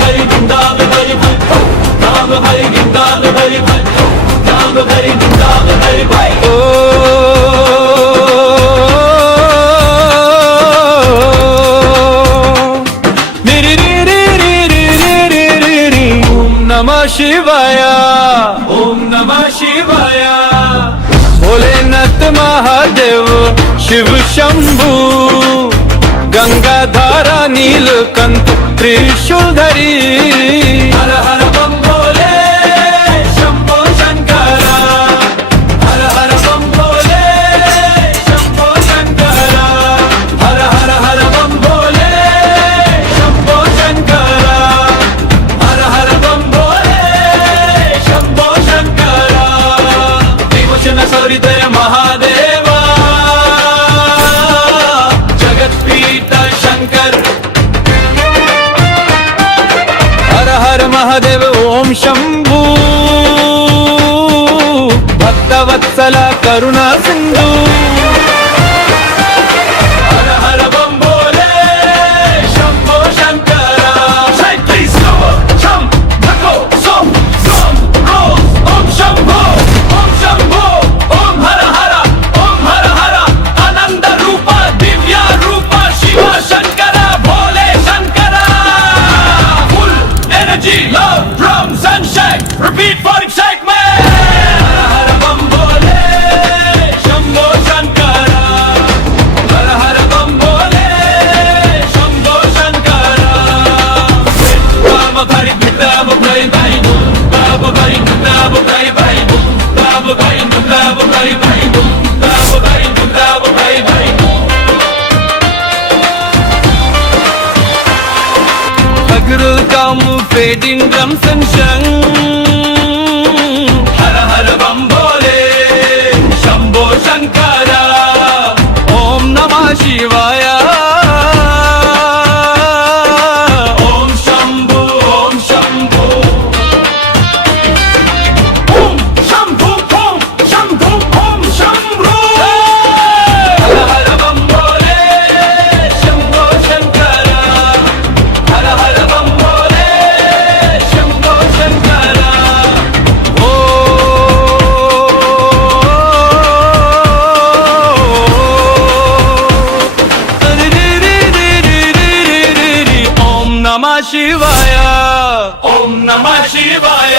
Hari Vrindavan Hari Bhai, Naam Hari Vrindavan Hari Bhai, Naam Hari Vrindavan Hari Bhai. नमः शिवाय, Om Namah Shivaya. Bholenath Mahadev Shiv Shambhu, गंगाधारा Neelkanth त्रिशूलधरी, her her bomb Bhole Shambho Shankara, her her bomb Bhole Shambho Shankara, her her her bomb Bhole Shambho Shankara, her her bomb Bhole Shambho Shankara. Tribhuvan सरिदय Mahadeva, जगत्पीठ Shankar. Her her Mahadev Om Shambhu, Bhaktavatsal Karuna Sindhu, her her bomb Bhole Shambho Shankara. Say please come on, sham dhako som som ro om shambho om hara hara ananda rupa divya rupa shiva shankara bhole shankara. Full energy love drums and shake, repeat for excitement. Hara hara bam bole shambho shankara, हर हर बम भोले शंभो शंकरा. राम भरि गुलाब भरि भाई, राम भरि गुलाब भरि भाई, राम भरि गुलाब भरि भाई, राम भरि गुलाब भरि भाई. Fagru come fading drums and shang, हर हर बम भोले शंभो शंकरा. ओम नमः शिवाय, ओम शंभो ओम शंभो ओम शंभो ओम शंभो ओम शंभो. हर हर बम भोले शंभो शंकरा, हर हर बम भोले शंभो शंकरा. ओ ओम नमः शिवाय, ओम नमः शिवाय.